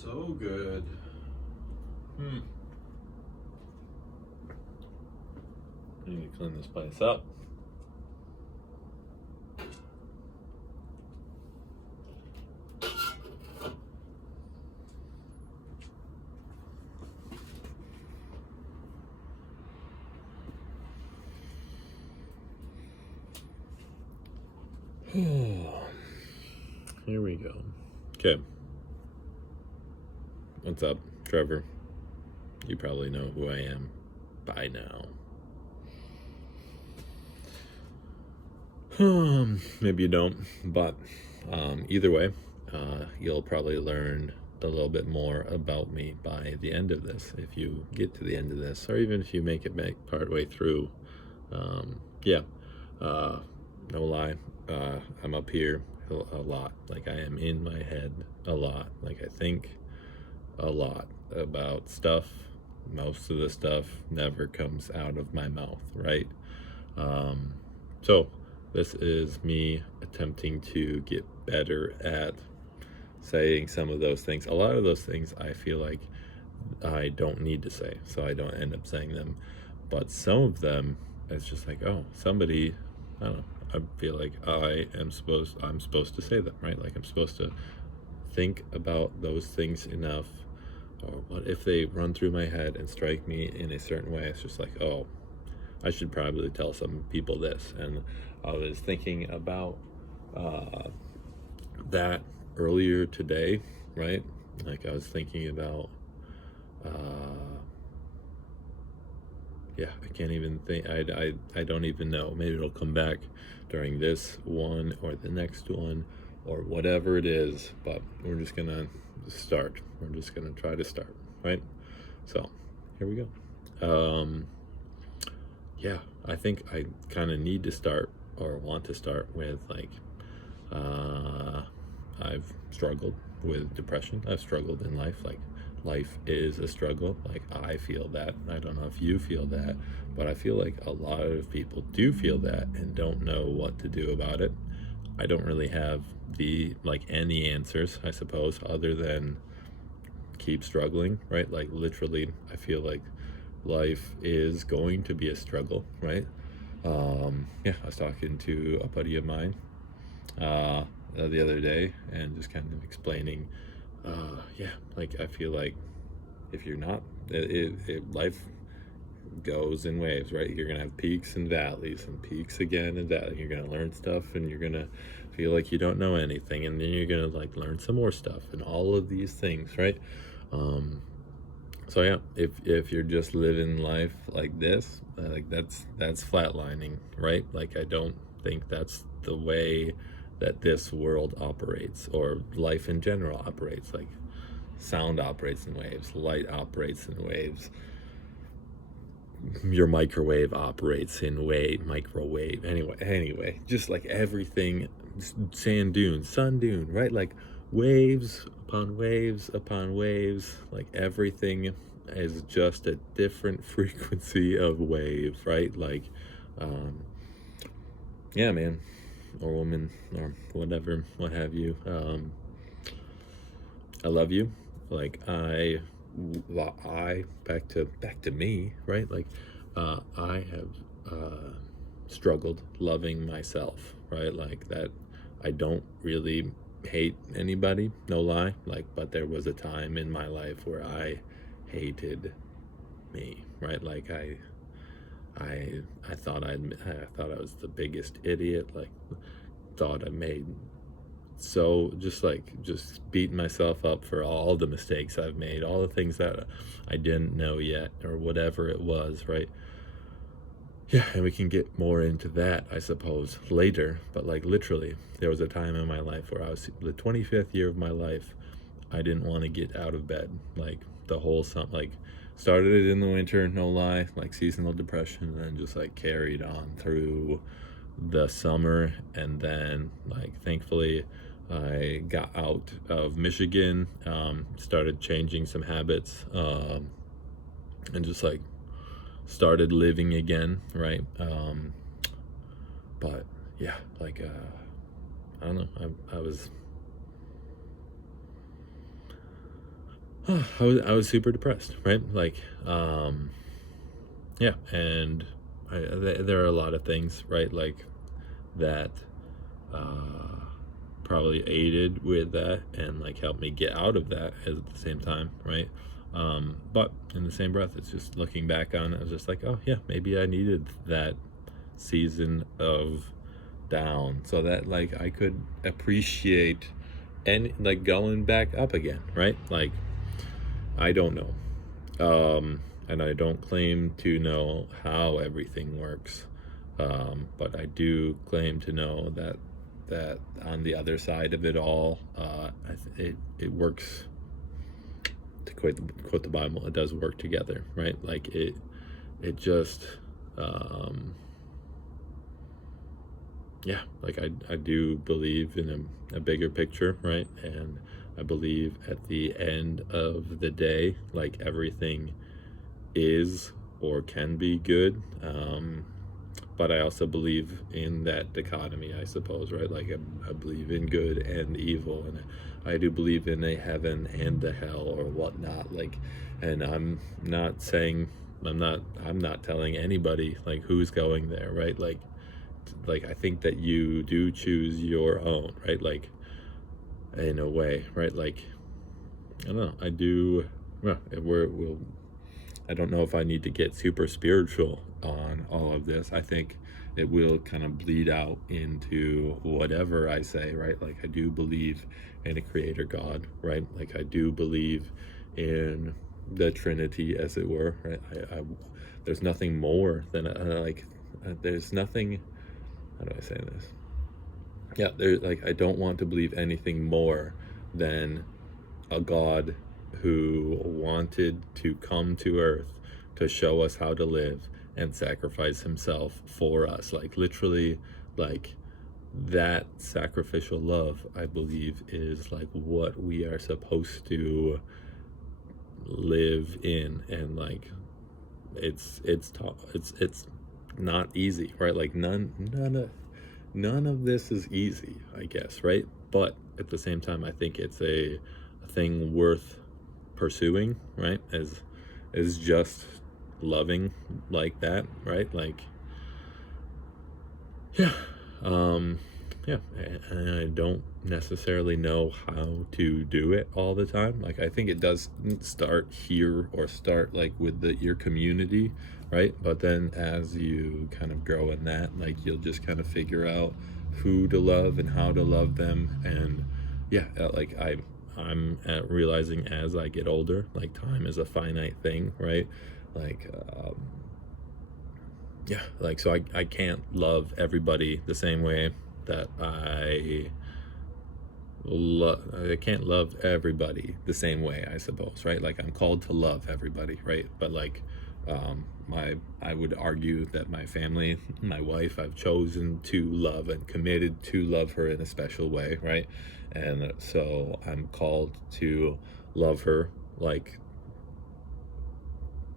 So good. I need to clean this place up. Here we go. Okay. What's up, Trevor? You probably know who I am by now. Maybe you don't, but either way, you'll probably learn a little bit more about me by the end of this, if you get to the end of this, or even if you make it part way through. No lie, I'm up here a lot. Like, I am in my head a lot. Like, I think a lot about stuff. Most of the stuff never comes out of my mouth, right? So this is me attempting to get better at saying some of those things. A lot of those things I feel like I don't need to say, so I don't end up saying them. But some of them, it's just like, oh, somebody, I don't know, I feel like I'm supposed to say them, right? Like, I'm supposed to think about those things enough, or what if they run through my head and strike me in a certain way? It's just like, oh, I should probably tell some people this. And I was thinking about that earlier today, right? Like, I was thinking about I can't even think. I don't even know. Maybe it'll come back during this one or the next one or whatever it is, but we're just gonna start. We're just gonna try to start, right? So here we go. I think I kind of need to start, or want to start with, like, I've struggled with depression. I've struggled in life. Like, life is a struggle. Like, I feel that. I don't know if you feel that, but I feel like a lot of people do feel that and don't know what to do about it. I don't really have any answers, I suppose, other than keep struggling, right? Like, literally, I feel like life is going to be a struggle, right? I was talking to a buddy of mine the other day, and just kind of explaining, like, I feel like if you're not, life goes in waves, right? You're gonna have peaks and valleys, and peaks again and valleys. You're gonna learn stuff, and you're gonna feel like you don't know anything, and then you're gonna, like, learn some more stuff, and all of these things, right? If you're just living life like this, like, that's flatlining, right? Like, I don't think that's the way that this world operates, or life in general operates. Like, sound operates in waves, light operates in waves, your microwave operates in microwave. Anyway, just like everything, sand dune, sun dune, right? Like, waves upon waves upon waves. Like, everything is just a different frequency of wave, right? Like, man, or woman, or whatever, what have you. I love you. Like, back to me, right? Like, I have struggled loving myself, right? Like, that I don't really hate anybody, no lie. Like, but there was a time in my life where I hated me, right? Like, I thought I was the biggest idiot. Like, thought I made just beating myself up for all the mistakes I've made, all the things that I didn't know yet, or whatever it was, right? Yeah, and we can get more into that, I suppose, later. But, like, literally, there was a time in my life where I was the 25th year of my life. I didn't want to get out of bed, like, the whole summer. Like, started it in the winter, no lie, like seasonal depression, and then just, like, carried on through the summer. And then, like, thankfully, I got out of Michigan, started changing some habits, and just, like, started living again, right? But yeah, like, I don't know. I was I was super depressed, right? Like, yeah, and there are a lot of things, right? Like that uh, probably aided with that and like helped me get out of that at the same time, right? But in the same breath, it's just looking back on it, I was just like, oh yeah, maybe I needed that season of down so that like I could appreciate and like going back up again, right? Like I don't know. And I don't claim to know how everything works. But I do claim to know that on the other side of it all, it works. To quote the Bible, it does work together, right? Like it just, um, yeah. Like I do believe in a bigger picture, right? And I believe at the end of the day, like everything is or can be good. But I also believe in that dichotomy, I suppose, right? Like I believe in good and evil, and I do believe in a heaven and a hell or whatnot. Like, and I'm not telling anybody like who's going there, right? Like I think that you do choose your own, right? Like in a way, right? Like I don't know, I do. Well, we'll I don't know if I need to get super spiritual on all of this. I think it will kind of bleed out into whatever I say, right? Like, I do believe in a creator God, right? Like, I do believe in the Trinity, as it were, right? There's nothing more than, there's nothing, how do I say this? Yeah, there's like, I don't want to believe anything more than a God who wanted to come to earth to show us how to live and sacrifice himself for us. Like literally, like that sacrificial love, I believe, is like what we are supposed to live in. And like it's not easy, right? Like none of this is easy, I guess, right? But at the same time, I think it's a thing worth pursuing, right? Is just loving like that, right? Like, yeah, um, yeah. And I don't necessarily know how to do it all the time. Like, I think it does start here or start like with your community, right? But then as you kind of grow in that, like you'll just kind of figure out who to love and how to love them. And yeah, like I'm realizing as I get older, like time is a finite thing, right? Like, yeah, like so I can't love everybody the same way that I can't love everybody the same way, I suppose, right? Like I'm called to love everybody, right? But like I would argue that my family, my wife, I've chosen to love and committed to love her in a special way, right? And so I'm called to love her like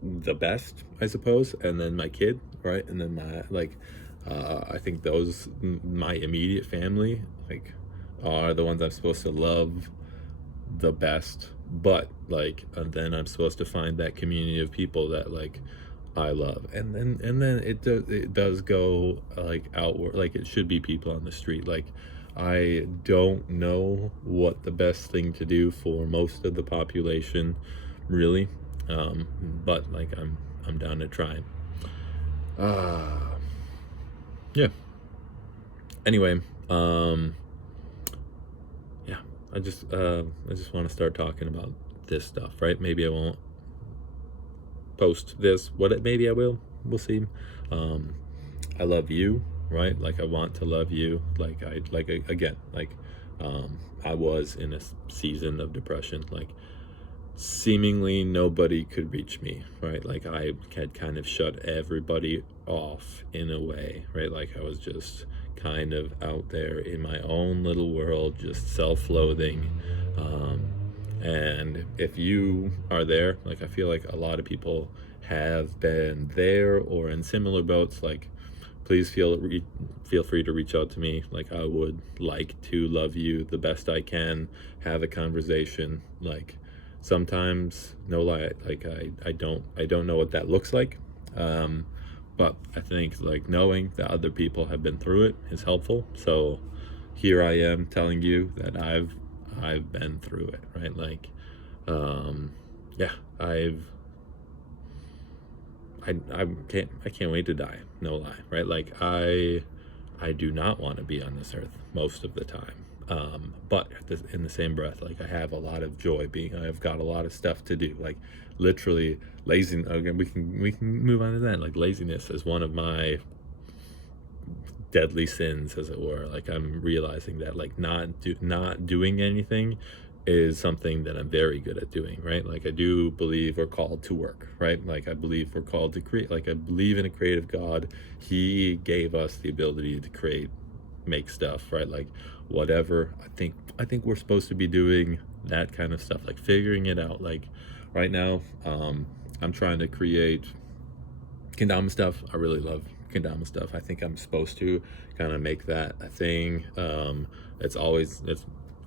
the best, I suppose, and then my kid, right? And then my like I think those my immediate family like are the ones I'm supposed to love the best. But like and then I'm supposed to find that community of people that like I love. And then it does go like outward, like it should be people on the street. Like I don't know what the best thing to do for most of the population really. But like I'm down to try. uh yeah, anyway, yeah, I just want to start talking about this stuff, right? Maybe I won't post this, maybe I will, we'll see. um I love you, right? Like I want to love you. Like again, like I was in a season of depression. Like seemingly nobody could reach me, right? Like I had kind of shut everybody off in a way, right? Like I was just kind of out there in my own little world, just self-loathing. And if you are there, like I feel like a lot of people have been there or in similar boats, like please feel free to reach out to me. Like I would like to love you the best I can, have a conversation, like sometimes, no lie, like I don't know what that looks like. Um, but I think like knowing that other people have been through it is helpful. So here I am telling you that I've been through it, right? Like, um, yeah, I can't wait to die. No lie, right? Like I do not want to be on this earth most of the time. But in the same breath, like I have a lot of joy being. I've got a lot of stuff to do. Like literally, lazy. Okay, we can move on to that. Like laziness is one of my deadly sins, as it were. Like I'm realizing that like not doing anything is something that I'm very good at doing, right? Like I do believe we're called to work, right? Like I believe we're called to create. Like I believe in a creative God. He gave us the ability to create, make stuff, right? Like whatever. I think we're supposed to be doing that kind of stuff, like figuring it out. Like right now, I'm trying to create kendama stuff. I really love kendama stuff. I think I'm supposed to kind of make that a thing. It's always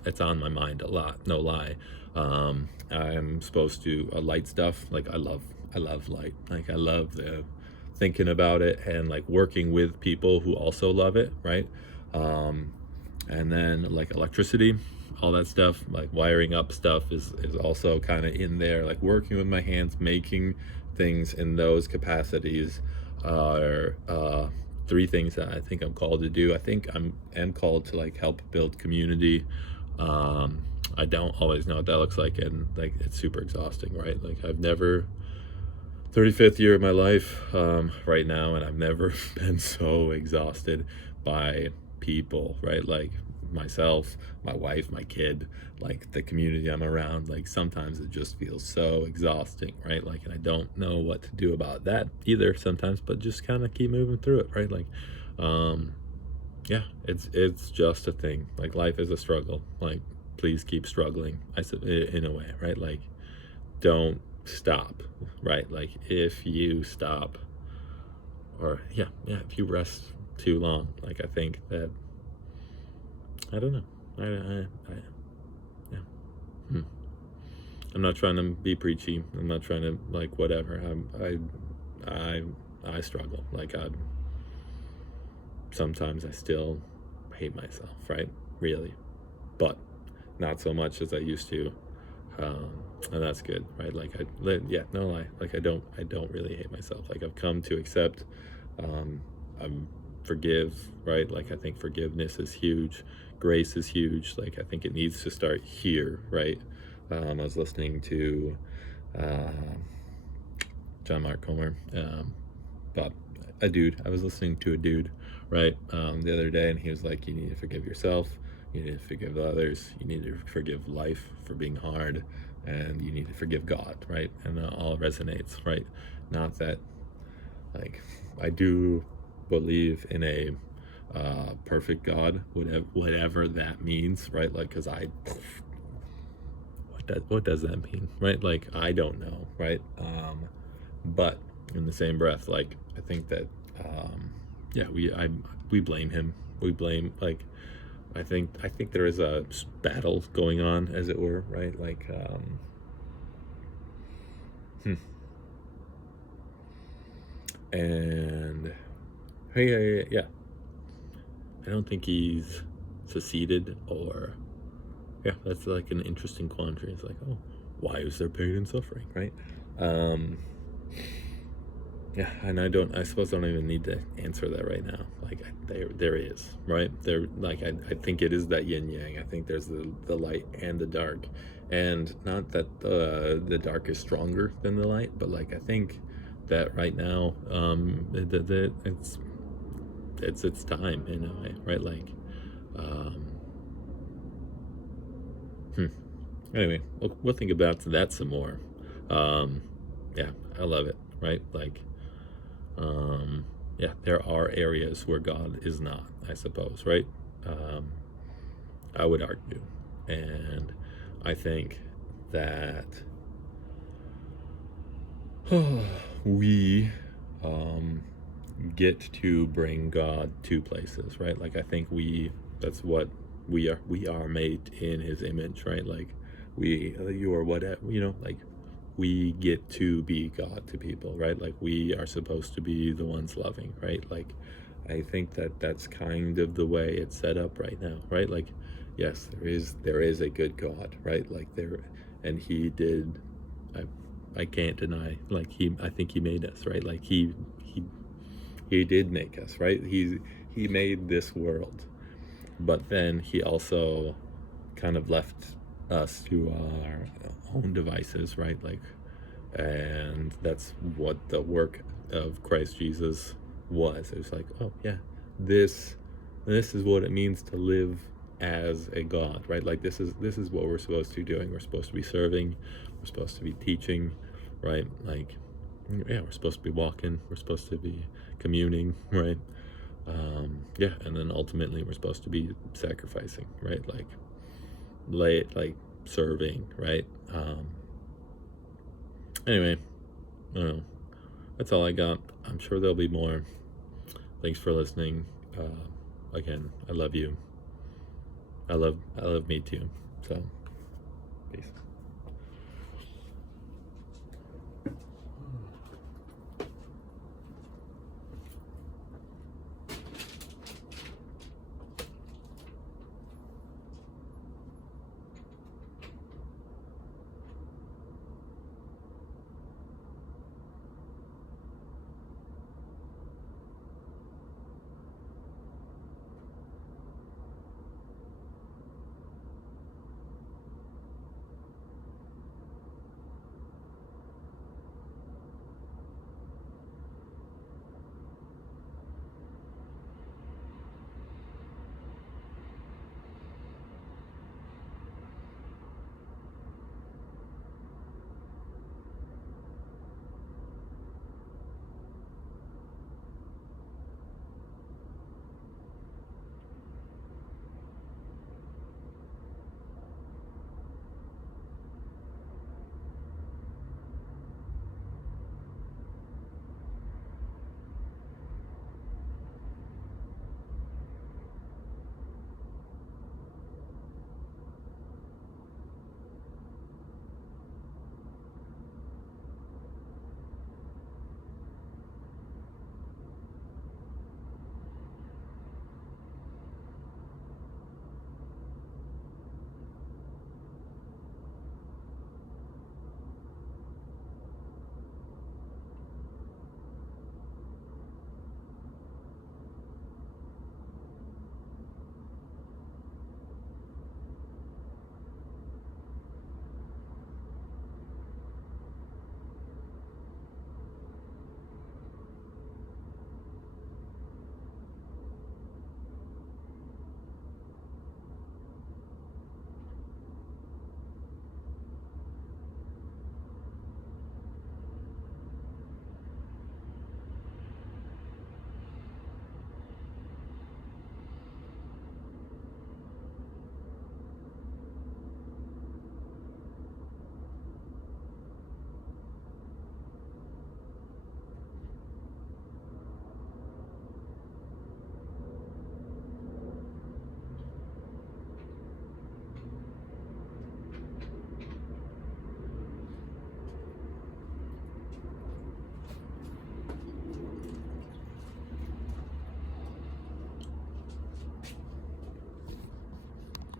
it's on my mind a lot. No lie. I'm supposed to light stuff. Like I love light. Like I love the thinking about it and like working with people who also love it. Right. Um, and then like electricity, all that stuff, like wiring up stuff is also kind of in there. Like working with my hands, making things in those capacities are three things that I think I'm called to do. I think am called to like help build community. um I don't always know what that looks like, and like it's super exhausting, right? Like I've never 35th year of my life right now, and I've never been so exhausted by people, right? Like myself, my wife, my kid, like the community I'm around. Like sometimes it just feels so exhausting, right? Like, and I don't know what to do about that either sometimes, but just kind of keep moving through it, right? Like, um, yeah, it's just a thing. Like life is a struggle. Like, please keep struggling. I said in a way, right? Like, don't stop, right? Like if you stop, or if you rest too long, like I think that I don't know. I yeah. Hmm. I'm not trying to be preachy. I'm not trying to like whatever. I I struggle. Like I sometimes I still hate myself, right? Really, but not so much as I used to. um, and that's good, right? Like yeah, no lie, like I don't really hate myself. Like I've come to accept, um, I'm forgive, right? Like I think forgiveness is huge, grace is huge. Like I think it needs to start here, right? I was listening to uh, John Mark Comer, but I was listening to a dude, right, the other day, and he was like, you need to forgive yourself, you need to forgive others, you need to forgive life for being hard, and you need to forgive God, right? And it all resonates, right? Not that, like, I do believe in a perfect God, whatever that means, right? Like, because what does that mean, right? Like, I don't know, right? But in the same breath, like I think that yeah, we blame him. We blame, like, I think there is a battle going on, as it were, right? Like hmm. And yeah, I don't think he's seceded, or yeah, that's like an interesting quandary. It's like, oh, why is there pain and suffering, right? um Yeah, and I suppose I don't even need to answer that right now. Like there is, right? There, like I think it is that yin yang. I think there's the light and the dark, and not that the dark is stronger than the light, but like I think that right now, it's time in a way, right? Like, um, hmm. Anyway, we'll think about that some more. Um, yeah, I love it, right? Like, yeah, there are areas where God is not, I suppose, right? Um, I would argue. And I think that we um, get to bring God to places, right? Like I think that's what we are made in his image, right? Like you or whatever, like we get to be God to people, right? Like we are supposed to be the ones loving, right? Like I think that that's kind of the way it's set up right now, right? Like yes, there is a good God, right? Like there, and he did. I I can't deny, like I think he made us, right? Like he did make us, right? He made this world, but then he also kind of left us to our own devices, right? Like, and that's what the work of Christ Jesus was. It was like, oh yeah, this this is what it means to live as a God, right? Like this is what we're supposed to be doing. We're supposed to be serving, we're supposed to be teaching, right? Like yeah, we're supposed to be walking, we're supposed to be communing, right? Yeah, and then ultimately we're supposed to be sacrificing, right? Like serving, right? Anyway, I don't know. That's all I got. I'm sure there'll be more. Thanks for listening. Again, I love you. I love me too. So, peace.